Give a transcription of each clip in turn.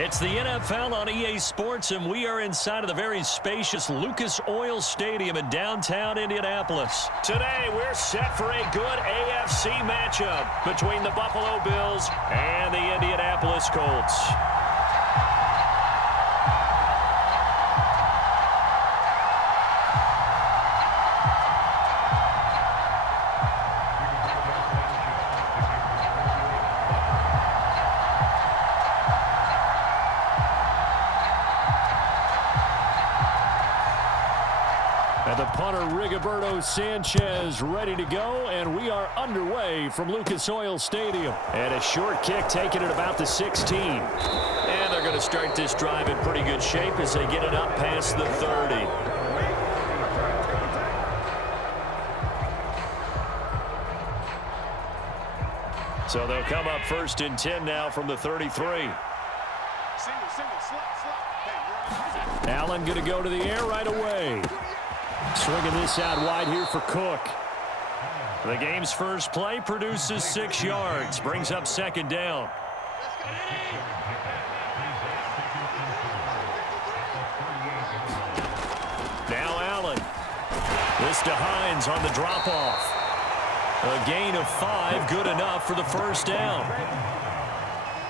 It's the NFL on EA Sports, and we are inside of the very spacious Lucas Oil Stadium in downtown Indianapolis. Today, we're set for a good AFC matchup between the Buffalo Bills and the Indianapolis Colts. And the punter, Rigoberto Sanchez, ready to go, and we are underway from Lucas Oil Stadium. And a short kick taken at about the 16. And they're going to start this drive in pretty good shape as they get it up past the 30. So they'll come up first and 10 now from the 33. Allen going to go to the air right away. Swinging this out wide here for Cook. The game's first play produces 6 yards. Brings up second down. Now Allen. This to Hines on the drop-off. A gain of 5, good enough for the first down.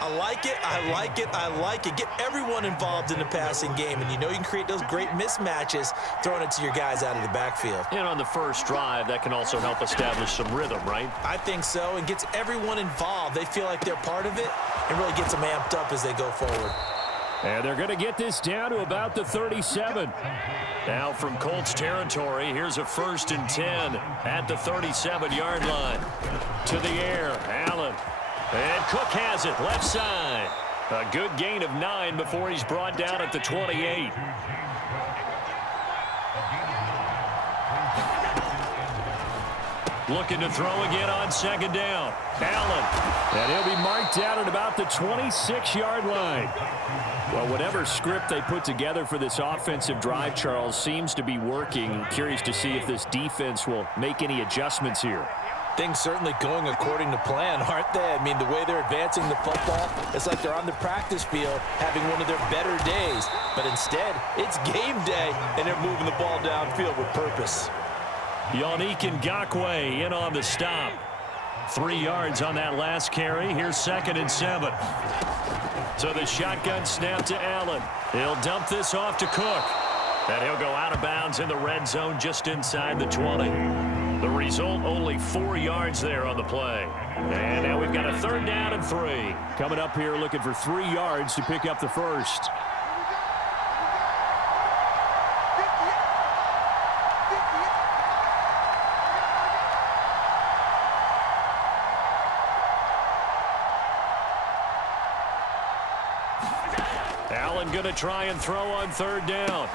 I like it, I like it, I like it. Get everyone involved in the passing game, and you know you can create those great mismatches throwing it to your guys out of the backfield. And on the first drive, that can also help establish some rhythm, right? I think so, and gets everyone involved. They feel like they're part of it, and really gets them amped up as they go forward. And they're going to get this down to about the 37. Now from Colts territory, here's a first and 10 at the 37-yard line. To the air, Allen. And Cook has it, left side. A good gain of 9 before he's brought down at the 28. Looking to throw again on second down. Allen. And he'll be marked down at about the 26-yard line. Well, whatever script they put together for this offensive drive, Charles, seems to be working. Curious to see if this defense will make any adjustments here. Things certainly going according to plan, aren't they? I mean, the way they're advancing the football, it's like they're on the practice field having one of their better days. But instead, it's game day, and they're moving the ball downfield with purpose. Yannick Ngakoue in on the stop. 3 yards on that last carry. Here's second and 7. So the shotgun snap to Allen. He'll dump this off to Cook. And he'll go out of bounds in the red zone just inside the 20. The result, only 4 yards there on the play. And now we've got a third down and 3. Coming up here looking for 3 yards to pick up the first. Allen going to try and throw on third down.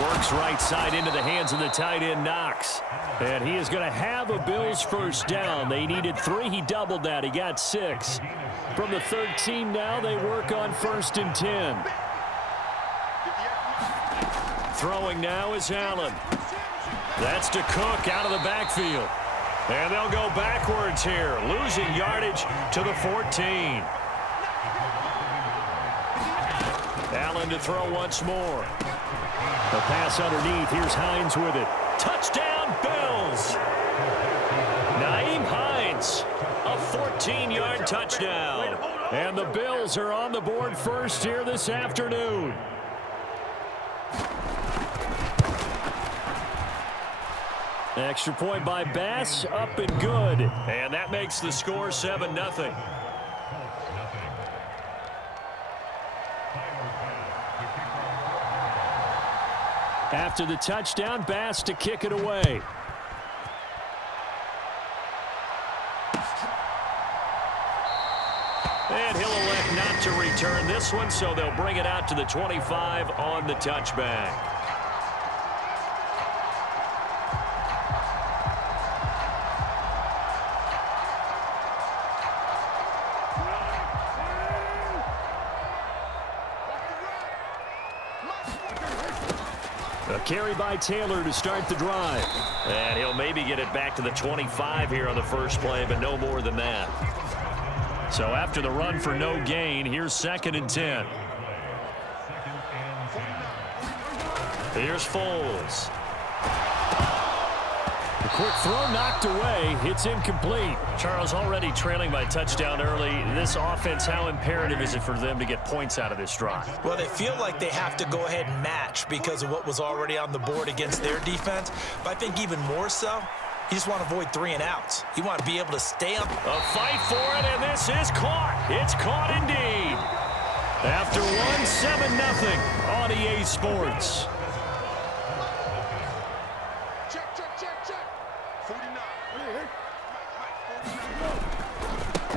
Works right side into the hands of the tight end, Knox. And he is going to have a Bills first down. They needed 3. He doubled that. He got 6. From the 13 now, they work on first and 10. Throwing now is Allen. That's to Cook out of the backfield. And they'll go backwards here, losing yardage to the 14. Allen to throw once more. The pass underneath. Here's Hines with it. Touchdown, Bills! Nyheim Hines, a 14-yard touchdown. And the Bills are on the board first here this afternoon. Extra point by Bass, up and good. And that makes the score 7-0. After the touchdown, Bass to kick it away. And he'll elect not to return this one, so they'll bring it out to the 25 on the touchback. A carry by Taylor to start the drive. And he'll maybe get it back to the 25 here on the first play, but no more than that. So after the run for no gain, here's 2nd and 10. Here's Foles. The quick throw knocked away. It's incomplete. Charles, already trailing by touchdown early. This offense, how imperative is it for them to get points out of this drive? Well, they feel like they have to go ahead and match because of what was already on the board against their defense. But I think even more so, you just want to avoid 3 and outs. You want to be able to stay up. A fight for it, and this is caught. It's caught indeed. After one, 7-0 on EA Sports.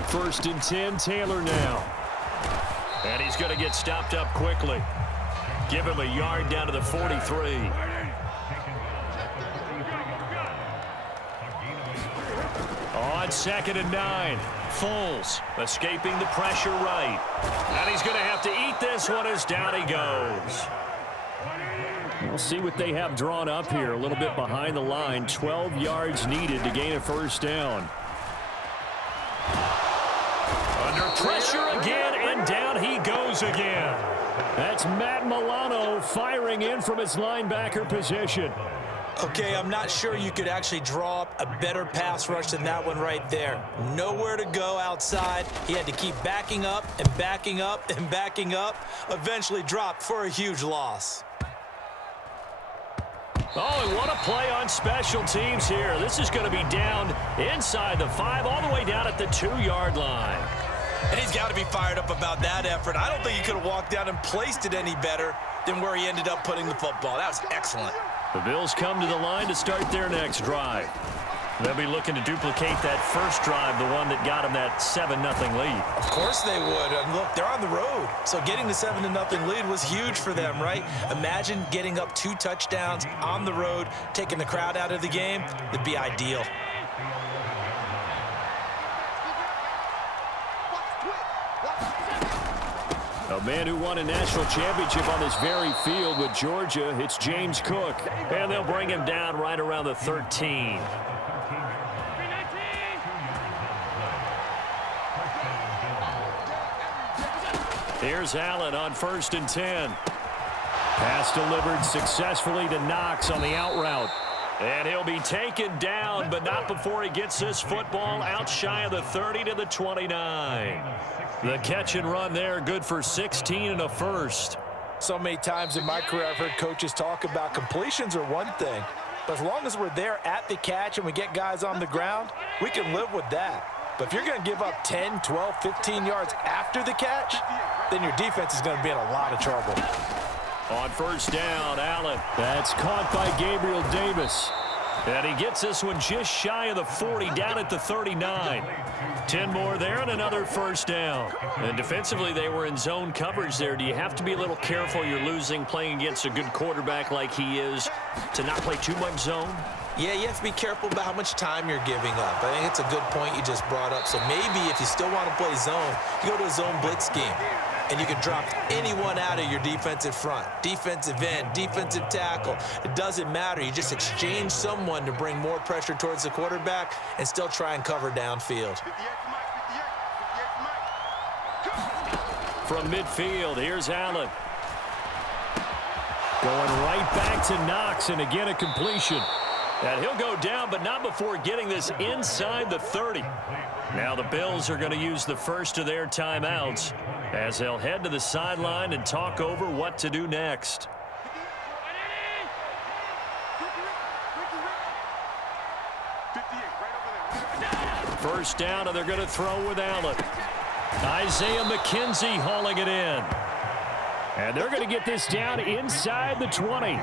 First and 10, Taylor now. And he's going to get stopped up quickly. Give him a yard down to the 43. On 2nd and 9, Foles escaping the pressure right. And he's going to have to eat this one as down he goes. We'll see what they have drawn up here. A little bit behind the line. 12 yards needed to gain a first down. Under pressure again, and down he goes again. That's Matt Milano firing in from his linebacker position. Okay, I'm not sure you could actually draw up a better pass rush than that one right there. Nowhere to go outside. He had to keep backing up and backing up and backing up. Eventually dropped for a huge loss. Oh, and what a play on special teams here. This is going to be down inside the 5, all the way down at the 2-yard line. And he's got to be fired up about that effort. I don't think he could have walked down and placed it any better than where he ended up putting the football. That was excellent. The Bills come to the line to start their next drive. They'll be looking to duplicate that first drive, the one that got them that 7-0 lead. Of course they would. And look, they're on the road. So getting the 7-0 lead was huge for them, right? Imagine getting up 2 touchdowns on the road, taking the crowd out of the game. It'd be ideal. A man who won a national championship on this very field with Georgia, it's James Cook. And they'll bring him down right around the 13. Here's Allen on 1st and 10. Pass delivered successfully to Knox on the out route. And he'll be taken down, but not before he gets this football out shy of the 30 to the 29. The catch and run there, good for 16 and a first. So many times in my career I've heard coaches talk about completions are one thing, but as long as we're there at the catch and we get guys on the ground, we can live with that. But if you're going to give up 10, 12, 15 yards after the catch, then your defense is going to be in a lot of trouble. On first down, Allen. That's caught by Gabriel Davis. And he gets this one just shy of the 40, down at the 39. 10 more there and another first down. And defensively, they were in zone coverage there. Do you have to be a little careful? You're losing playing against a good quarterback like he is to not play too much zone? Yeah, you have to be careful about how much time you're giving up. I think it's a good point you just brought up. So maybe if you still want to play zone, you go to a zone blitz scheme. And you can drop anyone out of your defensive front. Defensive end, defensive tackle. It doesn't matter. You just exchange someone to bring more pressure towards the quarterback and still try and cover downfield. From midfield, here's Allen. Going right back to Knox, and again a completion. And he'll go down, but not before getting this inside the 30. Now the Bills are going to use the first of their timeouts as they'll head to the sideline and talk over what to do next. First down, and they're going to throw with Allen. Isaiah McKenzie hauling it in. And they're going to get this down inside the 20.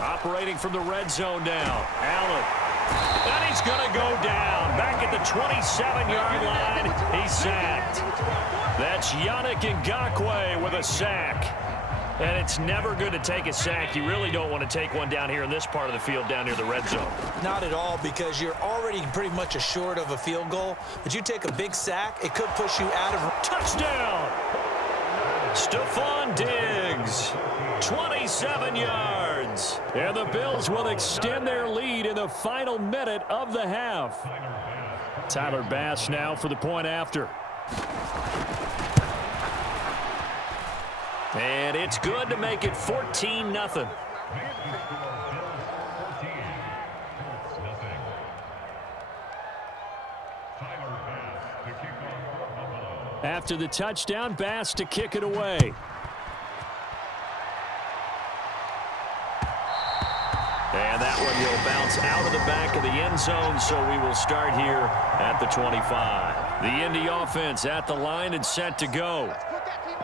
Operating from the red zone now. Allen. And he's going to go down. Back at the 27-yard line. He's sacked. That's Yannick Ngakoue with a sack. And it's never good to take a sack. You really don't want to take one down here in this part of the field down near the red zone. Not at all, because you're already pretty much assured of a field goal. But you take a big sack, it could push you out of... Touchdown! Stephon Diggs, 27 yards. And the Bills will extend their lead in the final minute of the half. Tyler Bass now for the point after. And it's good to make it 14-0. After the touchdown, Bass to kick it away. And that one will bounce out of the back of the end zone, so we will start here at the 25. The Indy offense at the line and set to go.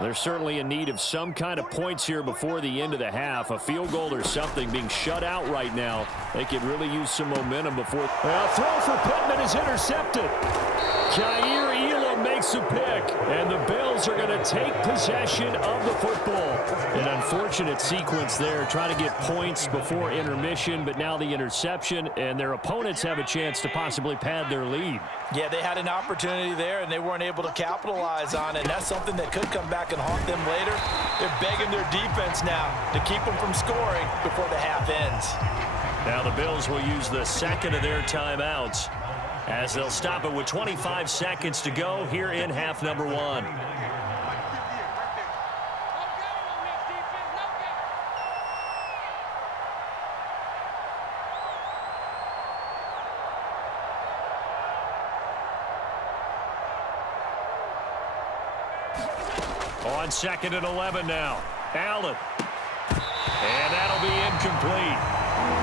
They're certainly in need of some kind of points here before the end of the half. A field goal or something, being shut out right now. They could really use some momentum before. Throw for Pittman is intercepted. Jair Elam makes a pick, and the Bills are going to take possession of the football. An unfortunate sequence there, trying to get points before intermission, but now the interception, and their opponents have a chance to possibly pad their lead. Yeah, they had an opportunity there, and they weren't able to capitalize on it, and that's something that could come back and haunt them later. They're begging their defense now to keep them from scoring before the half ends. Now the Bills will use the second of their timeouts, as they'll stop it with 25 seconds to go here in half number one. On 2nd and 11 now. Allen. And that'll be incomplete.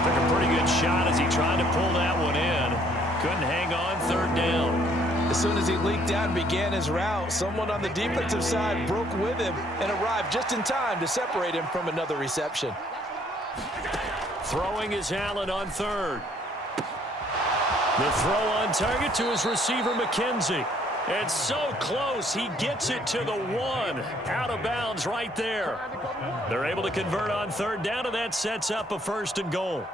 Took a pretty good shot as he tried to pull that one in. Couldn't hang on, 3rd down. As soon as he leaked out and began his route, someone on the defensive side broke with him and arrived just in time to separate him from another reception. Throwing is Allen on 3rd. The throw on target to his receiver, McKenzie. It's so close, he gets it to the 1. Out of bounds right there. They're able to convert on 3rd down, and that sets up a 1st and goal.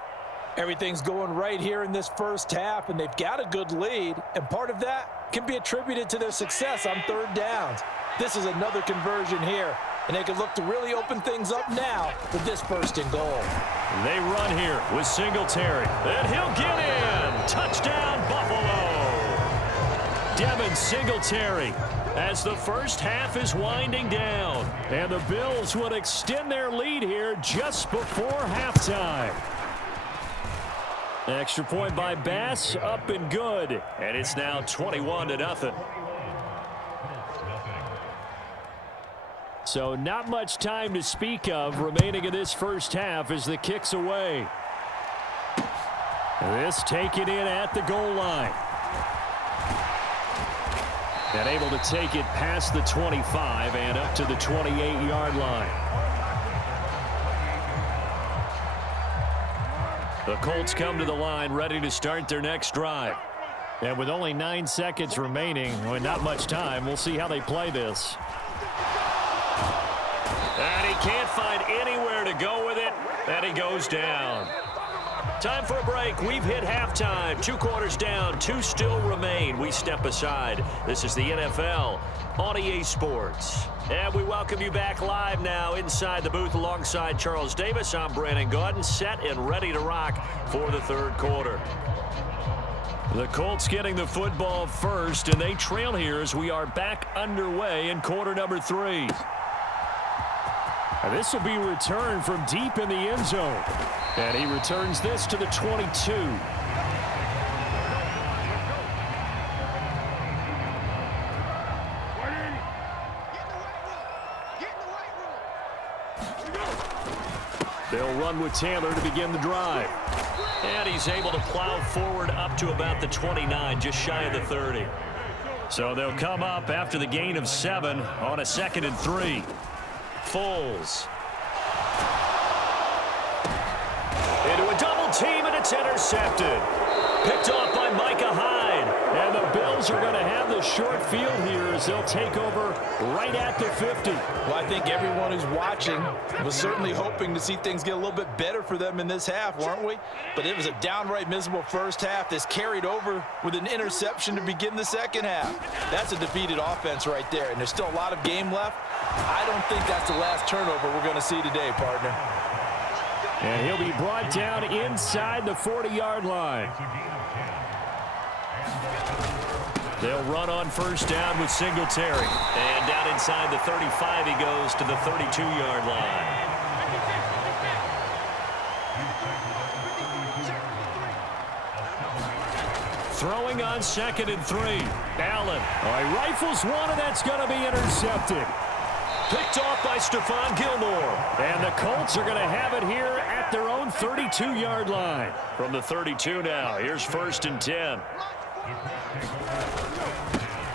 Everything's going right here in this first half, and they've got a good lead, and part of that can be attributed to their success on 3rd downs. This is another conversion here, and they can look to really open things up now with this 1st and goal. They run here with Singletary, and he'll get in. Touchdown, Buffalo. Devin Singletary, as the first half is winding down, and the Bills would extend their lead here just before halftime. Extra point by Bass, up and good, and it's now 21-0. So not much time to speak of remaining in this first half as the kick's away. This taken in at the goal line. And able to take it past the 25 and up to the 28-yard line. The Colts come to the line ready to start their next drive. And with only 9 seconds remaining, well, not much time, we'll see how they play this. And he can't find anywhere to go with it, and he goes down. Time for a break. We've hit halftime. 2 quarters down, 2 still remain. We step aside. This is the NFL on EA Sports. And we welcome you back live now inside the booth alongside Charles Davis. I'm Brandon Gaudin, set and ready to rock for the 3rd quarter. The Colts getting the football first, and they trail here as we are back underway in quarter number 3. And this will be returned from deep in the end zone. And he returns this to the 22. They'll run with Taylor to begin the drive. And he's able to plow forward up to about the 29, just shy of the 30. So they'll come up after the gain of 7 on a 2nd and 3. Foles. Into a double team, and it's intercepted. Picked off by Micah Hyde. And the Bills Bills are going to have the short field here as they'll take over right at the 50. Well, I think everyone who's watching was certainly hoping to see things get a little bit better for them in this half, weren't we? But it was a downright miserable first half that's carried over with an interception to begin the second half. That's a defeated offense right there, and there's still a lot of game left. I don't think that's the last turnover we're going to see today, partner. And he'll be brought down inside the 40-yard line. They'll run on first down with Singletary. And down inside the 35, he goes to the 32-yard line. Throwing on 2nd and 3. Allen. All right, rifles one, and that's going to be intercepted. Picked off by Stephon Gilmore. And the Colts are going to have it here at their own 32-yard line. From the 32 now, here's 1st and 10.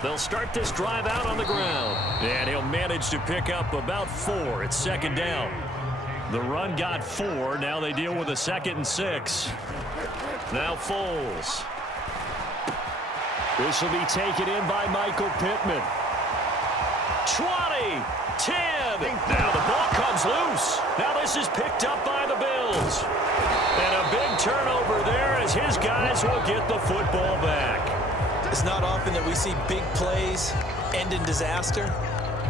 They'll start this drive out on the ground. And he'll manage to pick up about 4. It's 2nd down. The run got 4. Now they deal with a 2nd and 6. Now Foles. This will be taken in by Michael Pittman. 20, 10. Now the ball comes loose. Now this is picked up by the Bills. And a big turnover there as his guys will get the football back. It's not often that we see big plays end in disaster,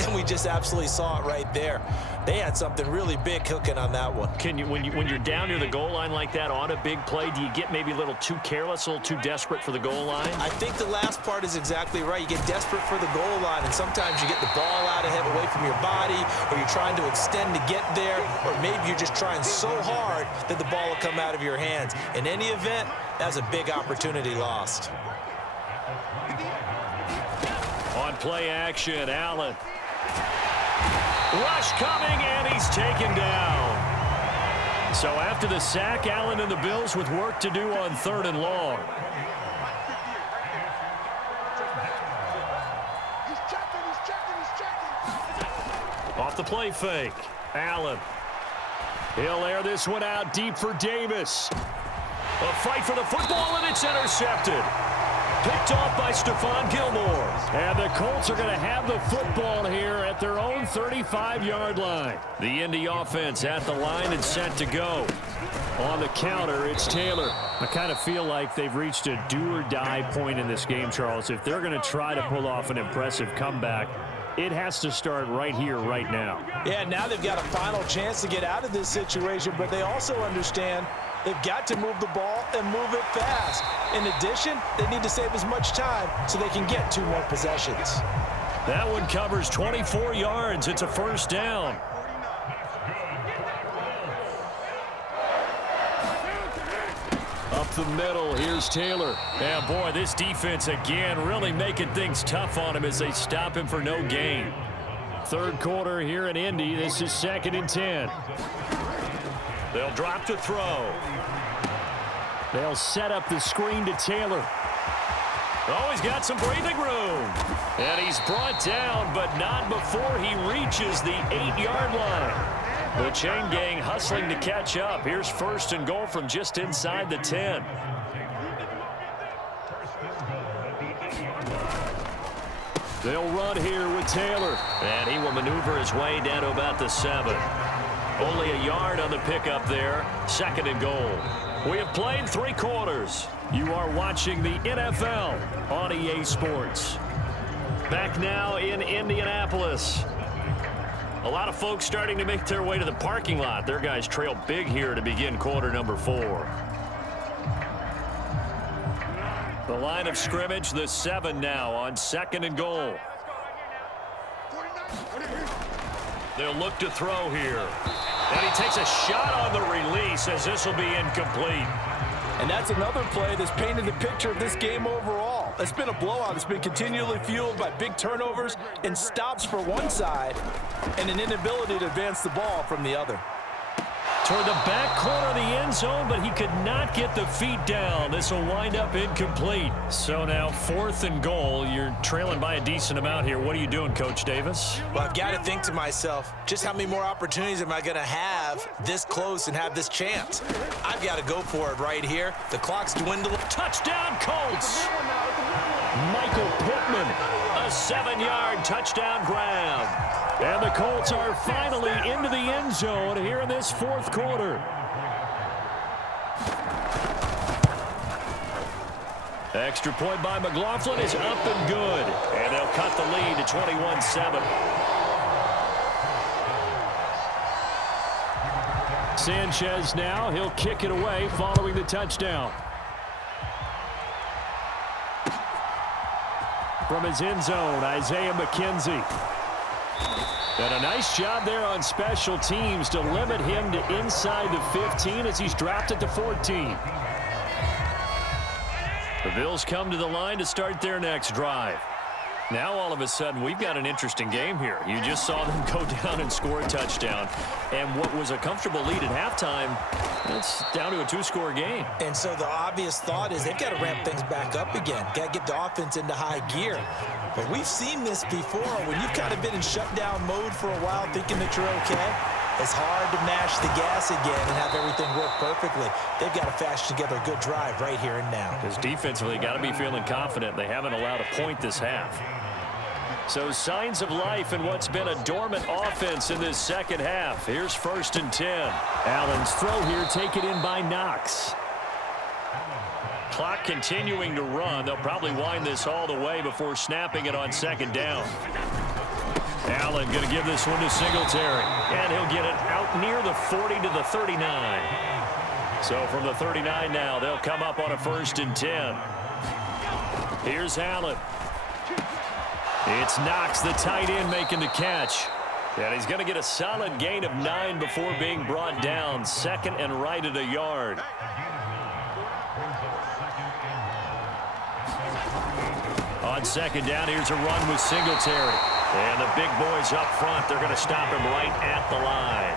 and we just absolutely saw it right there. They had something really big cooking on that one. When you're down near the goal line like that on a big play, do you get maybe a little too careless, a little too desperate for the goal line? I think the last part is exactly right. You get desperate for the goal line, and sometimes you get the ball out ahead away from your body, or you're trying to extend to get there, or maybe you're just trying so hard that the ball will come out of your hands. In any event, that's a big opportunity lost. On play action, Allen. Rush coming, and he's taken down. So after the sack, Allen and the Bills with work to do on 3rd and long. Off the play fake, Allen. He'll air this one out deep for Davis. A fight for the football, and it's intercepted. Picked off by Stephon Gilmore. And the Colts are going to have the football here at their own 35-yard line. The Indy offense at the line and set to go. On the counter, it's Taylor. I kind of feel like they've reached a do-or-die point in this game, Charles. If they're going to try to pull off an impressive comeback, it has to start right here, right now. Yeah, now they've got a final chance to get out of this situation, but they also understand they've got to move the ball and move it fast. In addition, they need to save as much time so they can get 2 more possessions. That one covers 24 yards. It's a 1st down. Up the middle, here's Taylor. And boy, this defense again really making things tough on him as they stop him for no gain. 3rd quarter here in Indy. This is 2nd and 10. They'll drop to throw. They'll set up the screen to Taylor. Oh, he's got some breathing room. And he's brought down, but not before he reaches the 8-yard line. The chain gang hustling to catch up. Here's 1st and goal from just inside the 10. They'll run here with Taylor. And he will maneuver his way down to about the 7. Only a yard on the pickup there. 2nd and goal. We have played 3 quarters. You are watching the NFL on EA Sports. Back now in Indianapolis. A lot of folks starting to make their way to the parking lot. Their guys trail big here to begin quarter number 4. The line of scrimmage, the 7 now on 2nd and goal. They'll look to throw here. And he takes a shot on the release as this will be incomplete. And that's another play that's painted the picture of this game overall. It's been a blowout. It's been continually fueled by big turnovers and stops for one side and an inability to advance the ball from the other. Toward the back corner of the end zone, but he could not get the feet down. This will wind up incomplete. So now 4th and goal. You're trailing by a decent amount here. What are you doing, Coach Davis? Well, I've got to think to myself, just how many more opportunities am I going to have this close and have this chance? I've got to go for it right here. The clock's dwindling. Touchdown, Colts! Michael Pittman, a 7-yard touchdown grab. And the Colts are finally into the end zone here in this fourth quarter. Extra point by McLaughlin is up and good. And they'll cut the lead to 21-7. Sanchez now, he'll kick it away following the touchdown. From his end zone, Isaiah McKenzie. And a nice job there on special teams to limit him to inside the 15 as he's dropped at the 14. The Bills come to the line to start their next drive. Now all of a sudden we've got an interesting game here. You just saw them go down and score a touchdown. And what was a comfortable lead at halftime, it's down to a 2-score game. And so the obvious thought is they've got to ramp things back up again. Got to get the offense into high gear. But we've seen this before. When you've kind of been in shutdown mode for a while thinking that you're okay, it's hard to mash the gas again and have everything work perfectly. They've got to fashion together a good drive right here and now. Because defensively, got to be feeling confident. They haven't allowed a point this half. So signs of life in what's been a dormant offense in this second half. Here's 1st and 10. Allen's throw here taken in by Knox. Clock continuing to run. They'll probably wind this all the way before snapping it on 2nd down. Allen going to give this one to Singletary. And he'll get it out near the 40 to the 39. So from the 39 now, they'll come up on a 1st and 10. Here's Allen. It's Knox, the tight end, making the catch. And he's going to get a solid gain of 9 before being brought down. 2nd and right at a yard. On 2nd down, here's a run with Singletary. And the big boys up front, they're going to stop him right at the line.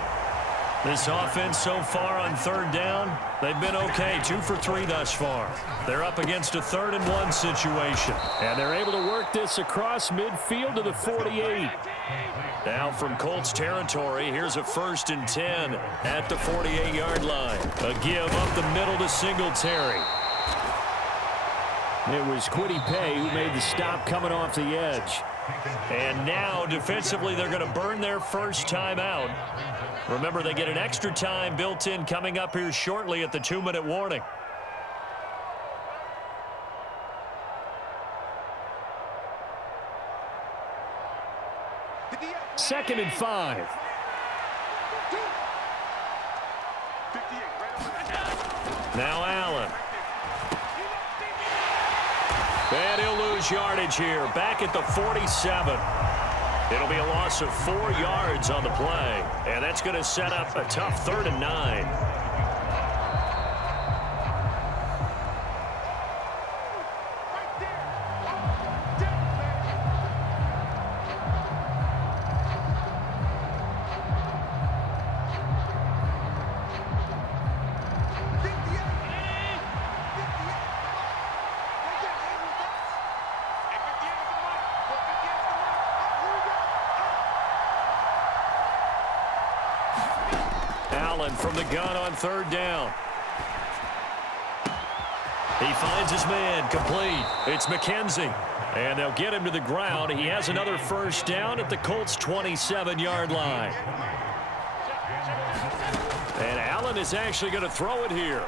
This offense so far on 3rd down, they've been okay. 2 for 3 thus far. They're up against a 3rd and 1 situation. And they're able to work this across midfield to the 48. Now from Colts territory, here's a 1st and 10 at the 48-yard line. A give up the middle to Singletary. It was Kwity Paye who made the stop coming off the edge. And now defensively they're going to burn their first time out. Remember, they get an extra time built in coming up here shortly at the 2-minute warning. Second and 5. Now Allen. And he'll lose yardage here. Back at the 47. It'll be a loss of 4 yards on the play. And that's going to set up a tough 3rd and 9. From the gun on 3rd down. He finds his man, complete. It's McKenzie. And they'll get him to the ground. He has another 1st down at the Colts' 27-yard line. And Allen is actually going to throw it here.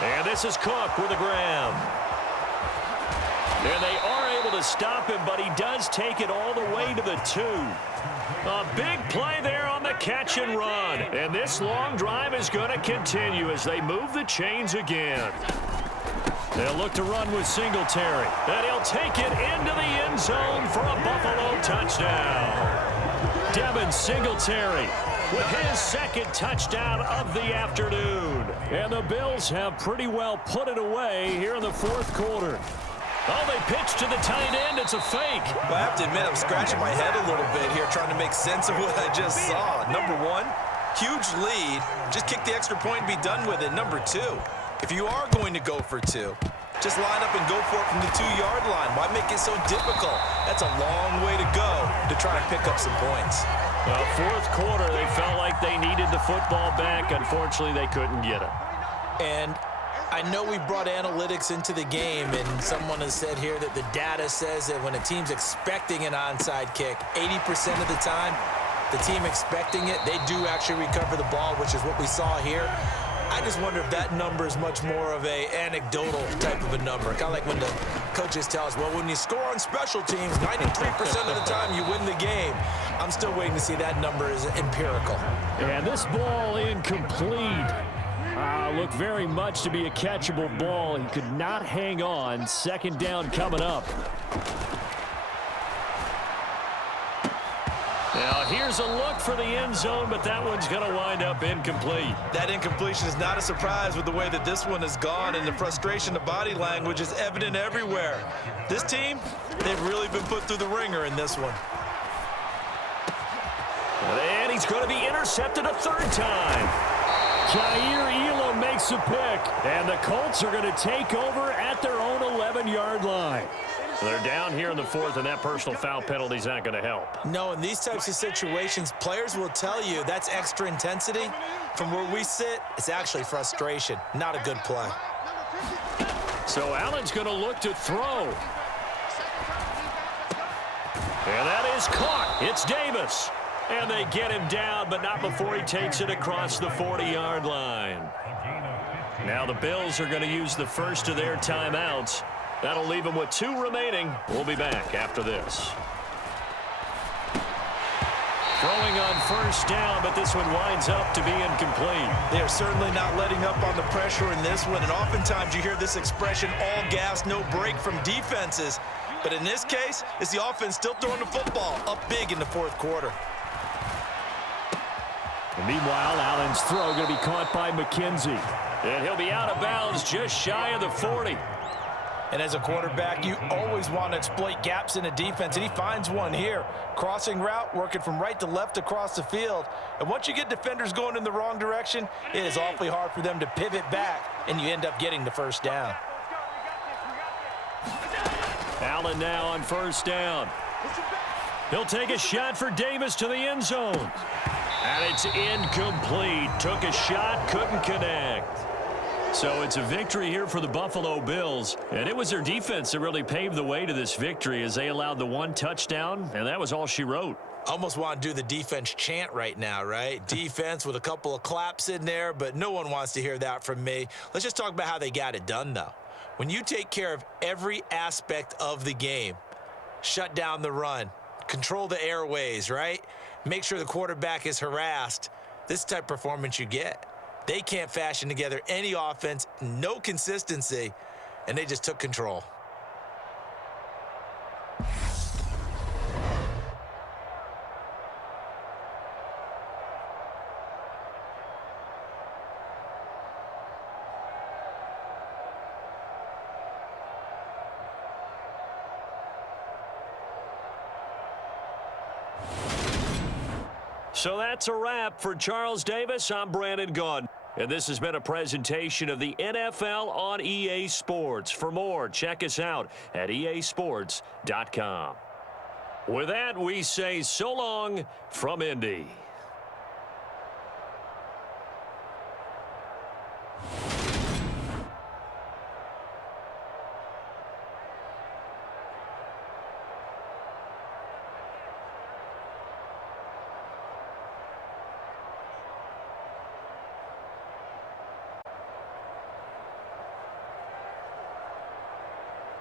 And this is Cook with a grab. And they are able to stop him, but he does take it all the way to the 2. A big play there on the catch and run. And this long drive is going to continue as they move the chains again. They'll look to run with Singletary. And he'll take it into the end zone for a Buffalo touchdown. Devin Singletary with his 2nd touchdown of the afternoon. And the Bills have pretty well put it away here in the 4th quarter. Oh, they pitch to the tight end. It's a fake. Well, I have to admit, I'm scratching my head a little bit here trying to make sense of what I just saw. Number 1, huge lead. Just kick the extra point and be done with it. Number 2, if you are going to go for 2, just line up and go for it from the 2-yard line. Why make it so difficult? That's a long way to go to try to pick up some points. Well, 4th quarter, they felt like they needed the football back. Unfortunately, they couldn't get it. And I know we brought analytics into the game, and someone has said here that the data says that when a team's expecting an onside kick, 80% of the time, the team expecting it, they do actually recover the ball, which is what we saw here. I just wonder if that number is much more of a anecdotal type of a number. Kind of like when the coaches tell us, well, when you score on special teams, 93% of the time you win the game. I'm still waiting to see that number is empirical. And this ball incomplete. Looked very much to be a catchable ball. He could not hang on. Second down coming up. Now here's a look for the end zone, but that one's going to wind up incomplete. That incompletion is not a surprise with the way that this one has gone, and the frustration, the body language is evident everywhere. This team, they've really been put through the ringer in this one. And he's going to be intercepted a third time. Jair Elam makes a pick, and the Colts are going to take over at their own 11-yard line. They're down here in the fourth, and that personal foul penalty is not going to help. No, in these types of situations, players will tell you that's extra intensity. From where we sit, it's actually frustration, not a good play. So Allen's going to look to throw. And that is caught. It's Davis. And they get him down, but not before he takes it across the 40-yard line. Now the Bills are going to use the first of their timeouts. That'll leave them with 2 remaining. We'll be back after this. Throwing on first down, but this one winds up to be incomplete. They are certainly not letting up on the pressure in this one, and oftentimes you hear this expression, all gas, no break from defenses. But in this case, it's the offense still throwing the football up big in the fourth quarter. And meanwhile, Allen's throw going to be caught by McKenzie. And he'll be out of bounds just shy of the 40. And as a quarterback, you always want to exploit gaps in a defense, and he finds one here. Crossing route, working from right to left across the field. And once you get defenders going in the wrong direction, it is awfully hard for them to pivot back, and you end up getting the first down. Allen now on first down. He'll take a shot for Davis to the end zone. And it's incomplete. Took a shot, couldn't connect. So it's a victory here for the Buffalo Bills. And it was their defense that really paved the way to this victory as they allowed the 1 touchdown, and that was all she wrote. Almost want to do the defense chant right now, right? Defense with a couple of claps in there, but no one wants to hear that from me. Let's just talk about how they got it done, though. When you take care of every aspect of the game, shut down the run, control the airways, right? Make sure the quarterback is harassed. This type of performance you get. They can't fashion together any offense, no consistency, and they just took control. So that's a wrap for Charles Davis. I'm Brandon Gaudin. And this has been a presentation of the NFL on EA Sports. For more, check us out at easports.com. With that, we say so long from Indy.